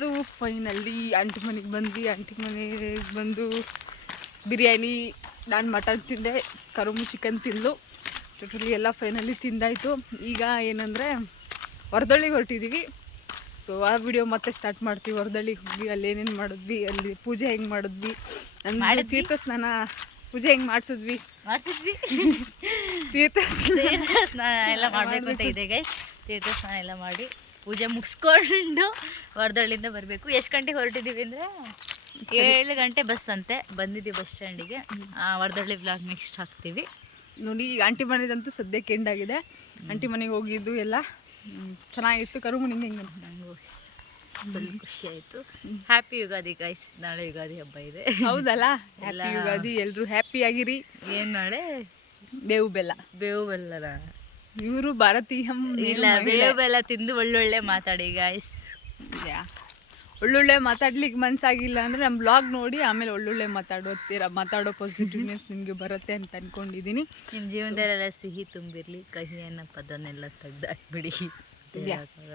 So finally aunty ಮನೆಗೆ ಬಂದ್ವಿ. Aunty ಮನೆಗೆ ಬಂದು ಬಿರಿಯಾನಿ, ನಾನು ಮಟನ್ ತಿಂದೆ, ಕರುಮು ಚಿಕನ್ ತಿಂದು ಟೋಟಲಿ ಎಲ್ಲ ಫೈನಲಿ ತಿಂದಾಯಿತು. ಈಗ ಏನಂದರೆ ವರದಳ್ಳಿಗೆ ಹೊರಟಿದ್ದೀವಿ. ಸೊ ಆ ವಿಡಿಯೋ ಮತ್ತೆ ಸ್ಟಾರ್ಟ್ ಮಾಡ್ತೀವಿ. ವರದಳ್ಳಿಗೆ ಹೋಗಿ ಅಲ್ಲಿ ಏನೇನು ಮಾಡಿದ್ವಿ, ಅಲ್ಲಿ ಪೂಜೆ ಹೆಂಗೆ ಮಾಡಿದ್ವಿ, ನನ್ನ ತೀರ್ಥ ಸ್ನಾನ ಪೂಜೆ ಹೆಂಗೆ ಮಾಡಿಸಿದ್ವಿ ತೀರ್ಥ ಸ್ನಾನ ಎಲ್ಲ ಮಾಡಬೇಕು ಅಂತ ಇದೆ ಗೈಸ್. ತೀರ್ಥ ಸ್ನಾನ ಎಲ್ಲ ಮಾಡಿ ಪೂಜೆ ಮುಗಿಸ್ಕೊಂಡು ವರದಳ್ಳಿಯಿಂದ ಬರಬೇಕು. ಎಷ್ಟು ಗಂಟೆಗೆ ಹೊರಟಿದ್ದೀವಿ ಅಂದರೆ 7 ಗಂಟೆ ಬಸ್ ಅಂತೆ. ಬಂದಿದ್ದೀವಿ ಬಸ್ ಸ್ಟ್ಯಾಂಡಿಗೆ. ವರದಳ್ಳಿ ವ್ಲಾಗ್ ನೆಕ್ಸ್ಟ್ ಹಾಕ್ತೀವಿ ನೋಡಿ. ಈಗ ಆಂಟಿ ಮನೆದಂತೂ ಸದ್ಯಕ್ಕೆ ಎಂಡ್ ಆಗಿದೆ. ಆಂಟಿ ಮನೆಗೆ ಹೋಗಿದ್ದು ಎಲ್ಲ ಚೆನ್ನಾಗಿತ್ತು. ಕರುಮು ನಿಂಗೆ ಹೆಂಗೆ ಅನಿಸ್ತು? ನನಗೂ ಇಷ್ಟ, ಫುಲ್ ಖುಷಿ ಆಯಿತು. Happy Ugadi guys. ನಾಳೆ ಯುಗಾದಿ ಹಬ್ಬ ಇದೆ. ಹೌದಲ್ಲ, ಎಲ್ಲ ಯುಗಾದಿ. ಎಲ್ಲರೂ ಹ್ಯಾಪಿ ಆಗಿರಿ. ಏನು ನಾಳೆ? ಬೇವು ಬೆಲ್ಲ. ಬೇವು ಬೆಲ್ಲದ ಇವರು ಭಾರತೀಯ ಇಲ್ಲ, ಬೇವು ಬೆಲ್ಲ ತಿಂದು ಒಳ್ಳೊಳ್ಳೆ ಮಾತಾಡಿ ಗಾಯ್ಸ್. ಒಳ್ಳೊಳ್ಳೆ ಮಾತಾಡ್ಲಿಕ್ಕೆ ಮನಸ್ಸಾಗಿಲ್ಲ ಅಂದರೆ ನಮ್ಮ ಬ್ಲಾಗ್ ನೋಡಿ ಆಮೇಲೆ ಒಳ್ಳೊಳ್ಳೆ ಮಾತಾಡೋ ಪಾಸಿಟಿವ್ನೆಸ್ ನಿಮಗೆ ಬರುತ್ತೆ ಅಂತ ಅಂದ್ಕೊಂಡಿದ್ದೀನಿ. ನಿಮ್ಮ ಜೀವನದಲ್ಲೆಲ್ಲ ಸಿಹಿ ತುಂಬಿರಲಿ, ಕಹಿ ಅನ್ನೋ ಪದನೆಲ್ಲ ತೆಗ್ದಾಕ್ಬಿಡಿ.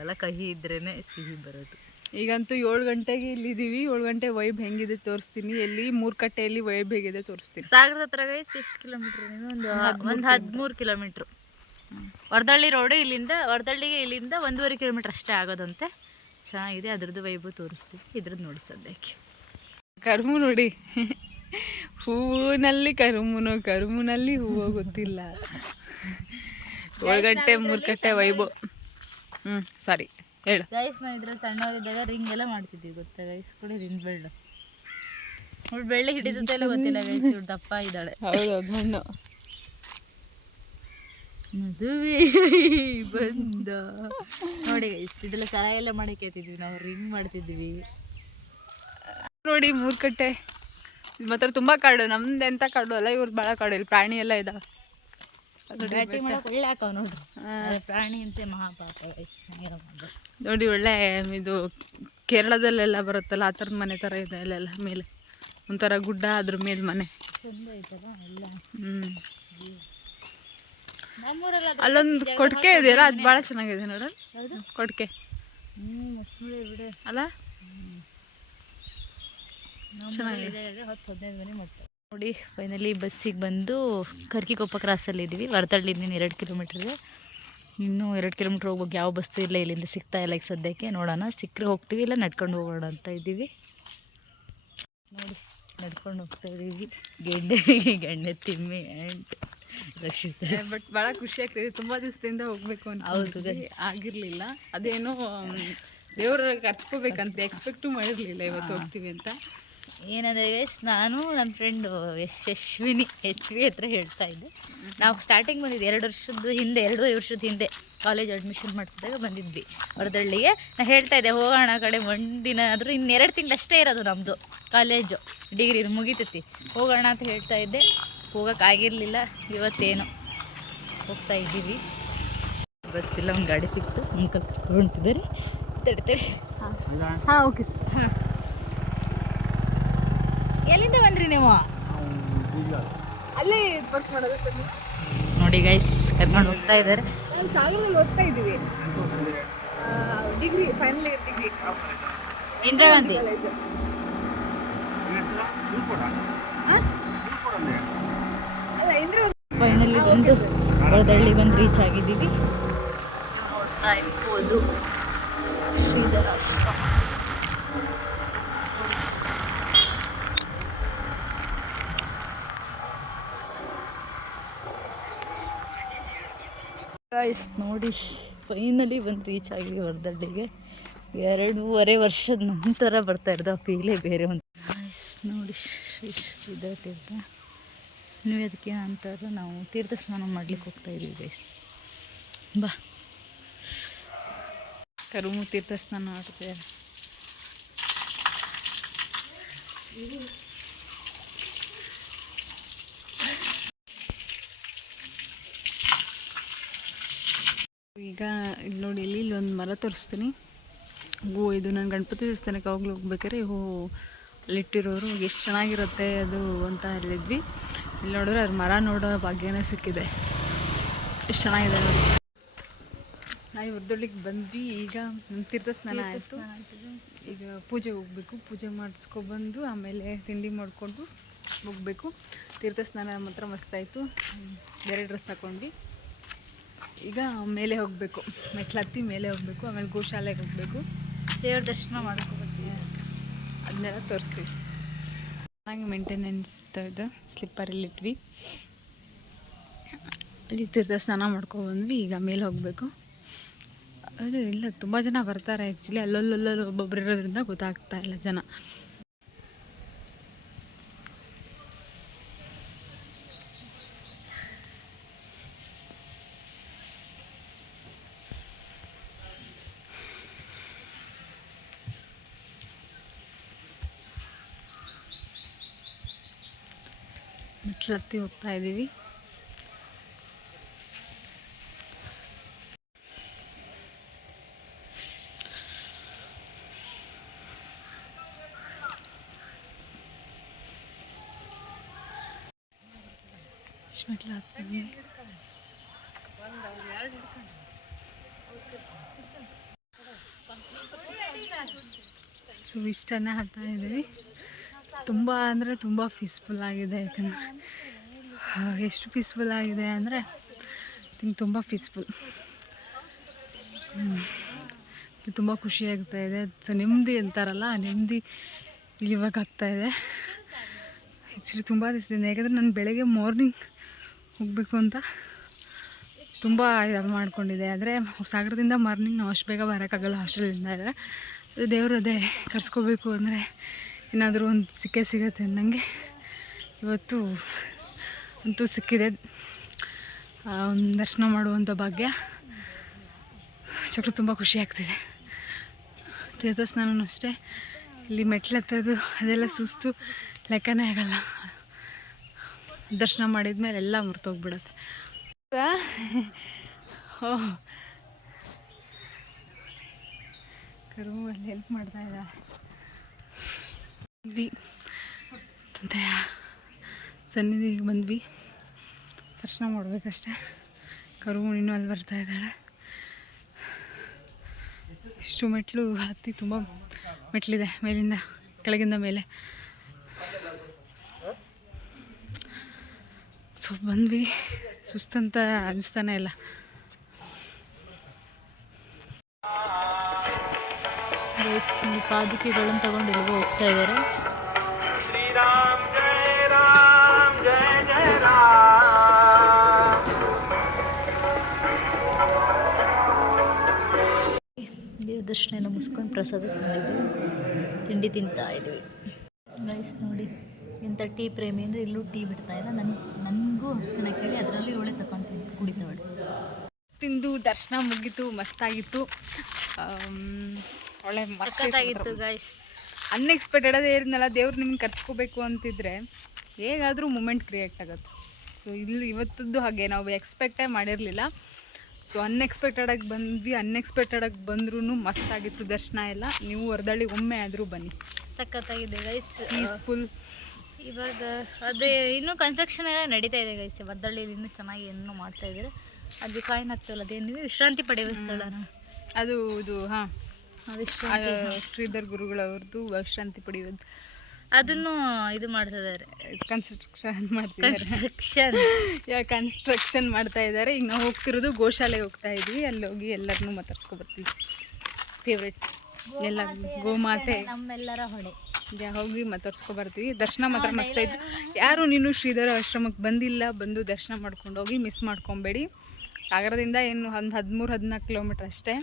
ಎಲ್ಲ ಕಹಿ ಇದ್ರೇ ಸಿಹಿ ಬರೋದು. ಈಗಂತೂ 7 ಗಂಟೆಗೆ ಇಲ್ಲಿದ್ದೀವಿ. 7 ಗಂಟೆ ವೈಬ್ ಹೆಂಗಿದೆ ತೋರಿಸ್ತೀನಿ. ಎಲ್ಲಿ 3 ಕಟ್ಟೆಯಲ್ಲಿ ವೈಬ್ ಹೇಗಿದೆ ತೋರಿಸ್ತೀನಿ. ಸಾಗರದ ಹತ್ರ ಗೈಸ್ ಎಷ್ಟು ಕಿಲೋಮೀಟ್ರ್? ಒಂದು 13 ಕಿಲೋಮೀಟ್ರು. ವರದಳ್ಳಿ ರೋಡು ವರದಳ್ಳಿಗೆ ಇಲ್ಲಿಂದ 1.5 ಕಿಲೋಮೀಟ್ರ್ ಅಷ್ಟೇ ಆಗೋದಂತೆ. ಚೆನ್ನಾಗಿದೆ. ಅದ್ರದ್ದು ವೈಬು ತೋರಿಸ್ತೀವಿ. ಇದ್ರದ್ದು ನೋಡಿ ಸದ್ಯಕ್ಕೆ. ಕರುಮು ನೋಡಿ, ಹೂವಿನಲ್ಲಿ ಕರುಮುನಲ್ಲಿ ಹೂವು ಗೊತ್ತಿಲ್ಲ. 7 ಗಂಟೆ 3 ಕಟ್ಟೆ ವೈಬು. ಸಾರಿ ಹೇಳು ಗೈಸ್. ನಾವು ಇದ್ರ ಸಣ್ಣವರಿದ್ದಾಗ ರಿಂಗ್ ಎಲ್ಲ ಮಾಡ್ತಿದ್ವಿ, ಗೊತ್ತಾ ಗೈಸ್? ಕೊಡಿ ರಿಂಗ್ ಬೆಳ್ಳು. ಇವಳು ಬೆಳ್ಳಿ ಹಿಡಿದಲ್ಲ ಗೊತ್ತಿಲ್ಲ ಗೈಸ್. ಇವಳು ದಪ್ಪ ಇದ್ದಾಳೆ. ಹೌದೌದು, ಮಣ್ಣು. ಮದುವೆ ಬಂದ ನೋಡಿ ಗೈಸ್. ಇದೆಲ್ಲ ಸರ ಎಲ್ಲ ಮಾಡಿ ಕೇಳ್ತಿದ್ವಿ ನಾವು, ರಿಂಗ್ ಮಾಡ್ತಿದ್ವಿ ನೋಡಿ. 3 ಕಟ್ಟೆ ಮಾತ್ರ ತುಂಬ ಕಾಡು. ನಮ್ದು ಎಂಥ ಕಾಡು ಅಲ್ಲ, ಇವ್ರದ್ದು ಭಾಳ ಕಾಡು. ಇಲ್ಲಿ ಪ್ರಾಣಿ ಎಲ್ಲ ಇದಾವೆ. ಒಳ್ಳೆ ಹಾಕವ್ ನೋಡ್ರಿ. ಪ್ರಾಣಿ ಹಿಂಸೆ ಮಹಾಪಾಪ ಗೈಸ್. ನೋಡಿ, ಒಳ್ಳೆ ಇದು ಕೇರಳದಲ್ಲೆಲ್ಲ ಬರುತ್ತಲ್ಲ, ಆ ಥರದ ಮನೆ ಥರ ಇದೆ. ಅಲ್ಲೆಲ್ಲ ಮೇಲೆ ಒಂಥರ ಗುಡ್ಡ, ಅದ್ರ ಮೇಲೆ ಮನೆ ಚಂದ ಐತಲ್ಲ ಎಲ್ಲ. ಅಲ್ಲೊಂದು ಕೊಡ್ಕೆ ಇದೆಯಲ್ಲ, ಅದು ಭಾಳ ಚೆನ್ನಾಗಿದೆ ನೋಡ. ಕೊಡ್ಕೆ ಅಲ್ಲ, ಚೆನ್ನಾಗಿದೆ. 10-15 ಮನೆ ಮಾಡ್ತಾರೆ ನೋಡಿ. ಫೈನಲಿ ಬಸ್ಸಿಗೆ ಬಂದು ಕರ್ಕಿಕೊಪ್ಪ ಕ್ರಾಸಲ್ಲಿದ್ದೀವಿ. ವರದಳ್ಳಿಯಿಂದ 2 ಕಿಲೋಮೀಟ್ರ್ ಇದೆ. ಇನ್ನೂ 2 ಕಿಲೋಮೀಟ್ರ್ ಹೋಗ್ಬೇಕು. ಯಾವ ಬಸ್ಸು ಇಲ್ಲ, ಇಲ್ಲಿಂದ ಸಿಗ್ತಾ ಇಲ್ಲ ಈಗ ಸದ್ಯಕ್ಕೆ. ನೋಡೋಣ, ಸಿಕ್ಕರೆ ಹೋಗ್ತೀವಿ, ಇಲ್ಲ ನಡ್ಕೊಂಡು ಹೋಗೋಣ ಅಂತ ಇದ್ದೀವಿ. ನೋಡಿ, ನಡ್ಕೊಂಡು ಹೋಗ್ತಾ ಇದ್ದೀವಿ. ಗೆಣ್ಣೆ ತಿಮ್ಮಿ ಆ್ಯಂಡ್ ರಕ್ಷಿತ. ಬಟ್ ಭಾಳ ಖುಷಿ ಆಗ್ತಿದೆ. ತುಂಬ ದಿವಸದಿಂದ ಹೋಗ್ಬೇಕು ಅಂತ. ಹೌದು, ಆಗಿರಲಿಲ್ಲ. ಅದೇನೋ ದೇವ್ರ ಕರ್ಸ್ಕೋಬೇಕಂತ ಎಕ್ಸ್ಪೆಕ್ಟು ಮಾಡಿರಲಿಲ್ಲ ಇವತ್ತು ಹೋಗ್ತೀವಿ ಅಂತ. ಏನಂದರೆ ಗೈಸ್, ನಾನು ನನ್ನ ಫ್ರೆಂಡು ಯಶಸ್ವಿನಿ ಹತ್ರ ಹೇಳ್ತಾ ಇದ್ದೆ. ನಾವು ಸ್ಟಾರ್ಟಿಂಗ್ ಬಂದಿದ್ದು 2.5 ವರ್ಷದ ಹಿಂದೆ ಕಾಲೇಜ್ ಅಡ್ಮಿಷನ್ ಮಾಡಿಸಿದಾಗ ಬಂದಿದ್ವಿ ವರದಳ್ಳಿಗೆ. ನಾನು ಹೇಳ್ತಾ ಇದ್ದೆ ಹೋಗೋಣ ಕಡೆ ಒಂದಿನ ಆದರೂ, ಇನ್ನು 2 ತಿಂಗಳಷ್ಟೇ ಇರೋದು ನಮ್ಮದು ಕಾಲೇಜು, ಡಿಗ್ರಿ ಮುಗಿತೈತಿ, ಹೋಗೋಣ ಅಂತ ಹೇಳ್ತಾ ಇದ್ದೆ. ಹೋಗೋಕ್ಕಾಗಿರಲಿಲ್ಲ. ಇವತ್ತೇನು ಹೋಗ್ತಾ ಇದ್ದೀವಿ. ಬಸ್ ಇಲ್ಲ, ಒಂದು ಗಾಡಿ ಸಿಕ್ತು, ಅಂಕಲ್ ಹೊಂಟಿದ್ದಾರೆ. ತಡಿ. ಹಾಂ, ಓಕೆ ಸರ್. ಹಾಂ, ಎಲ್ಲಿಂದ ಬಂದ್ರಿ ನೀವು? ಅಲ್ಲೇ ವರ್ಕ್ ಮಾಡೋದು ಸರ್. ನೋಡಿ ಗೈಸ್, ಕರ್ಕೊಂಡು ಹೋಗ್ತಾ ಇದ್ದಾರೆ. ನಾವು ಸಾಗರದಲ್ಲಿ ಓದ್ತಾ ಇದ್ದೀವಿ, degree, final year degree, Indira Gandhi. Finally ಬಂದು ವರದಳ್ಳಿ ಬಂದು ರೀಚ್ ಆಗಿದ್ದೀವಿ. ನೋಡ್ತಾ ಇರ್ಬೋದು ಶ್ರೀಧರ ಆಶ್ರಮ. ಗೈಸ್ ನೋಡಿ, ಫೈನಲಿ ಬಂದು ರೀಚ್ ಆಗಿ ವರದಳ್ಳಿಗೆ. 2.5 ವರ್ಷದ ನಂತರ ಬರ್ತಾ ಇರೋದು. ಆ ಫೀಲೇ ಬೇರೆ ಒಂದು. ಗೈಸ್ ನೋಡಿ, ಶ್ರೀಧರ ತೀರ್ಥ. ನೀವು ಅದಕ್ಕೆ ಅಂತಾರೆ, ನಾವು ತೀರ್ಥ ಸ್ನಾನ ಮಾಡ್ಲಿಕ್ಕೆ ಹೋಗ್ತಾ ಇದ್ದೀವಿ ಗೈಸ್. ಬಾ, ಕರುಮು ತೀರ್ಥ ಸ್ನಾನ ಮಾಡ್ತಾರೆ. ಈಗ ಇಲ್ಲಿ ನೋಡಿ, ಇಲ್ಲೊಂದು ಮರ ತೋರಿಸ್ತೀನಿ. ಇದು ನಾನು ಗಣಪತಿ ದೇವಸ್ಥಾನಕ್ಕೆ ಯಾವಾಗಲೂ ಹೋಗ್ಬೇಕಾದ್ರೆ ಅಲ್ಲಿಟ್ಟಿರೋರು ಎಷ್ಟು ಚೆನ್ನಾಗಿರುತ್ತೆ ಅದು ಅಂತ ಹೇಳಿದ್ವಿ. ಇಲ್ಲಿ ನೋಡಿದ್ರೆ ಅದು ಮರ ನೋಡೋ ಭಾಗ್ಯನೇ ಸಿಕ್ಕಿದೆ. ಎಷ್ಟು ಚೆನ್ನಾಗಿದೆ ನೋಡಿ. ನಾವು ವರ್ದಳ್ಳಿಗೆ ಬಂದ್ವಿ. ಈಗ ತೀರ್ಥ ಸ್ನಾನ ಆಯಿತು. ಈಗ ಪೂಜೆ ಹೋಗಬೇಕು. ಪೂಜೆ ಮಾಡಿಸ್ಕೊಬಂದು ಆಮೇಲೆ ತಿಂಡಿ ಮಾಡಿಕೊಂಡು ಹೋಗಬೇಕು. ತೀರ್ಥ ಸ್ನಾನ ಮಾತ್ರ ಮಸ್ತಾಯಿತು. ಬೇರೆ ಡ್ರೆಸ್ ಹಾಕ್ಕೊಂಡ್ವಿ. ಈಗ ಮೇಲೆ ಹೋಗಬೇಕು, ಮೆಟ್ಲತ್ತಿ ಮೇಲೆ ಹೋಗಬೇಕು. ಆಮೇಲೆ ಗೋಶಾಲೆಗೆ ಹೋಗಬೇಕು, ದೇವ್ರ ದರ್ಶನ ಮಾಡ್ಕೊಬರ್ತೀವಿ. ಅದನ್ನೆಲ್ಲ ತೋರಿಸ್ತೀವಿ. ಚೆನ್ನಾಗಿ ಮೇಂಟೆನೆನ್ಸ್ ಇದೆ. ಸ್ಲಿಪ್ಪರಲ್ಲಿಟ್ವಿ. ಅಲ್ಲಿ ತೀರ್ಥ ಸ್ನಾನ ಮಾಡ್ಕೊಬಂದ್ವಿ. ಈಗ ಮೇಲೆ ಹೋಗಬೇಕು. ಅದು ಇಲ್ಲ, ತುಂಬ ಜನ ಬರ್ತಾರೆ ಆ್ಯಕ್ಚುಲಿ. ಅಲ್ಲೊಲ್ಲೊಲ್ಲಲ್ಲಿ ಒಬ್ಬೊಬ್ರು ಇರೋದ್ರಿಂದ ಗೊತ್ತಾಗ್ತಾ ಇಲ್ಲ ಜನ. ಮೆಟ್ಲತ್ತಿ ಹೋಗ್ತಾ ಇದ್ದೀವಿ. ಸೊ ಇಷ್ಟನ್ನೇ ಹತ್ತಾ ಇದ್ದೀವಿ. ತುಂಬ ಅಂದರೆ ತುಂಬ ಪೀಸ್ಫುಲ್ ಆಗಿದೆ. ಯಾಕಂದರೆ ಎಷ್ಟು ಪೀಸ್ಫುಲ್ ಆಗಿದೆ ಅಂದರೆ ತುಂಬ ಪೀಸ್ಫುಲ್. ತುಂಬ ಖುಷಿಯಾಗ್ತಾ ಇದೆ. ಸೊ ನೆಮ್ಮದಿ ಅಂತಾರಲ್ಲ, ಆ ನೆಮ್ಮದಿ ಇವಾಗ ಆಗ್ತಾಯಿದೆ. ಆ್ಯಕ್ಚುಲಿ ತುಂಬ ದಿವಸದಿಂದ, ಯಾಕಂದರೆ ನಾನು ಬೆಳಗ್ಗೆ ಮಾರ್ನಿಂಗ್ ಹೋಗಬೇಕು ಅಂತ ತುಂಬ ಇದು ಮಾಡ್ಕೊಂಡಿದ್ದೆ. ಆದರೆ ಸಾಗರದಿಂದ ಮಾರ್ನಿಂಗ್ ನಾವು ಅಷ್ಟು ಬೇಗ ಬರೋಕ್ಕಾಗಲ್ಲ, ಹಾಸ್ಟೆಲಿಂದ ಇದ್ದರೆ. ಅದು ದೇವರು ಅದೇ ಕರ್ಸ್ಕೋಬೇಕು ಅಂದರೆ ಏನಾದರೂ ಒಂದು ಸಿಗುತ್ತೆ ನನಗೆ. ಇವತ್ತು ಅಂತೂ ಸಿಕ್ಕಿದೆ ಒಂದು ದರ್ಶನ ಮಾಡುವಂಥ ಭಾಗ್ಯ. ತುಂಬ ಖುಷಿ ಆಗ್ತಿದೆ. ತೀರ್ಥ ಸ್ನಾನನೂ ಅಷ್ಟೇ. ಇಲ್ಲಿ ಮೆಟ್ಲತ್ತದು ಅದೆಲ್ಲ ಸುಸ್ತು ಲೆಕ್ಕನೇ ಆಗಲ್ಲ. ದರ್ಶನ ಮಾಡಿದ ಮೇಲೆ ಎಲ್ಲ ಮರ್ತೋಗ್ಬಿಡುತ್ತೆ. ಕರು ಅಲ್ಲಿ ಹೆಲ್ಪ್ ಮಾಡ್ತಾ ಇದ್ವಿ. ತಂದೆಯ ಸನ್ನಿಧಿಗೆ ಬಂದ್ವಿ. ದರ್ಶನ ಮಾಡಬೇಕಷ್ಟೆ. ಕರು ಇನ್ನೂ ಅಲ್ಲಿ ಬರ್ತಾ ಇದ್ದಾಳೆ. ಇಷ್ಟು ಮೆಟ್ಲು ಹತ್ತಿ ತುಂಬ ಮೆಟ್ಲಿದೆ, ಮೇಲಿಂದ ಕೆಳಗಿಂದ ಮೇಲೆ. ಸೊ ಬಂದ್ವಿ. ಸುಸ್ತಂತ ಅನಿಸ್ತಾನೆ ಇಲ್ಲ. ಪಾದುಕೆಗಳನ್ನು ತಗೊಂಡು ಎಲ್ಲಿಗೋ ಹೋಗ್ತಾ ಇದ್ದಾರೆ. ದೇವ ದರ್ಶನ ಎಲ್ಲ ಮುಗಿಸ್ಕೊಂಡು ಪ್ರಸಾದ ತಿಂಡಿ ತಿಂತಾ ಇದ್ವಿ. ಗೈಸ್ ನೋಡಿ, ಇಂಥ ಟೀ ಪ್ರೇಮಿ ಅಂದರೆ ಇಲ್ಲೂ ಟೀ ಬಿಡ್ತಾ ಇಲ್ಲ. ನನಗೂ ಹಸ್ಕನ ಕೇಳಿ ಅದರಲ್ಲಿ ಒಳ್ಳೆ ತಗೊಂತೀನಿ, ಕುಡಿತಾವಳೆ. ತಿಂದು ದರ್ಶನ ಮುಗೀತು. ಮಸ್ತಾಗಿತ್ತು. ಒಳ್ಳೆ ಮಸ್ತಾಗಿತ್ತು ಗೈಸ್. ಅನ್ಎಕ್ಸ್ಪೆಕ್ಟೆಡ್ ಅದೇ ಇರೋದ್ನಲ್ಲ, ದೇವ್ರು ನಿಮ್ಗೆ ಕರ್ಸ್ಕೋಬೇಕು ಅಂತಿದ್ರೆ ಹೇಗಾದರೂ ಮೂಮೆಂಟ್ ಕ್ರಿಯೇಟ್ ಆಗುತ್ತೆ. ಸೊ ಇಲ್ಲಿ ಇವತ್ತದ್ದು ಹಾಗೆ ನಾವು ಎಕ್ಸ್ಪೆಕ್ಟೇ ಮಾಡಿರಲಿಲ್ಲ. ಸೊ ಅನ್ಎಕ್ಸ್ಪೆಕ್ಟೆಡಾಗಿ ಬಂದ್ವಿ. ಅನ್ಎಕ್ಸ್ಪೆಕ್ಟೆಡಾಗಿ ಬಂದ್ರೂ ಮಸ್ತಾಗಿತ್ತು ದರ್ಶನ ಎಲ್ಲ. ನೀವು ವರದಳ್ಳಿ ಒಮ್ಮೆ ಆದರೂ ಬನ್ನಿ. ಸಖತ್ತಾಗಿದೆ ಗೈಸ್, ಪೀಸ್ಫುಲ್. ಇವಾಗ ಅದೇ ಇನ್ನೂ ಕನ್ಸ್ಟ್ರಕ್ಷನ್ ಎಲ್ಲ ನಡೀತಾ ಇದೆ ಗೈಸ್. ವರದಳ್ಳಿಯಲ್ಲಿ ಇನ್ನೂ ಚೆನ್ನಾಗಿ ಏನೋ ಮಾಡ್ತಾ ಇದ್ದಾರೆ. ಅದು ಕಾಯಿನ್ ಆಗ್ತಲ್ಲ, ಅದೇನು ವಿಶ್ರಾಂತಿ ಪಡೆಯುವ ಸ್ಥಳನ ಅದು. ಇದು ಹಾಂ, ಶ್ರೀಧರ್ ಗುರುಗಳವ್ರದ್ದು ವಿಶ್ರಾಂತಿ ಪಡೆಯೋದು. ಅದನ್ನು ಇದು ಮಾಡ್ತಾ ಇದ್ದಾರೆ, ಕನ್ಸ್ಟ್ರಕ್ಷನ್ ಮಾಡ್ತಾ ಇದ್ದಾರೆ. ಈಗ ನಾವು ಹೋಗ್ತಿರೋದು ಗೋಶಾಲೆಗೆ ಹೋಗ್ತಾ ಇದ್ವಿ. ಅಲ್ಲಿ ಹೋಗಿ ಎಲ್ಲರನ್ನೂ ಮಾತಾಡ್ಸ್ಕೊಬರ್ತೀವಿ. ಫೇವ್ರೆಟ್ ಎಲ್ಲ ಗೋಮಾತೆ ನಮ್ಮೆಲ್ಲರ ಹೊಣೆ. ಹೋಗಿ ಮಾತಾಡ್ಸ್ಕೊಬರ್ತೀವಿ. ದರ್ಶನ ಮಾತ್ರ ಮಸ್ತಾಯಿತ್ತು. ಯಾರು ನೀನು ಶ್ರೀಧರ ಆಶ್ರಮಕ್ಕೆ ಬಂದಿಲ್ಲ, ಬಂದು ದರ್ಶನ ಮಾಡ್ಕೊಂಡು ಹೋಗಿ. ಮಿಸ್ ಮಾಡ್ಕೊಬೇಡಿ. ಸಾಗರದಿಂದ ಏನು ಒಂದು 13-14 ಕಿಲೋಮೀಟ್ರ್ ಅಷ್ಟೇ.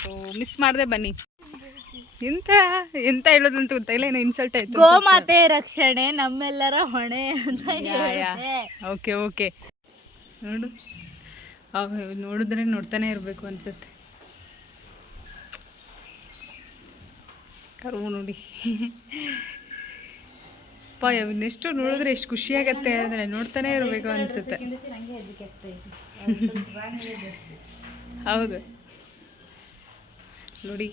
ಸೊ ಮಿಸ್ ಮಾಡದೆ ಬನ್ನಿ. ಎಂತ ಹೇಳೋದಂತ ಗೊತ್ತಾಗಿಲ್ಲ, ಏನೋ ಇನ್ಸಲ್ಟ್ ಆಯಿತು. ಗೋಮಾತೆ ರಕ್ಷಣೆ ನಮ್ಮೆಲ್ಲರ ಹೊಣೆ ಅಂತ. ಓಕೆ ನೋಡು, ನೋಡಿದ್ರೆ ನೋಡ್ತಾನೆ ಇರಬೇಕು ಅನ್ಸುತ್ತೆ. ಕರು ನೋಡಿ ಎಷ್ಟು ನೋಡಿದ್ರೆ ಎಷ್ಟು ಖುಷಿಯಾಗತ್ತೆ ಅಂದರೆ ನೋಡ್ತಾನೆ ಇರಬೇಕು ಅನ್ಸುತ್ತೆ. ಹೌದು ನೋಡಿ.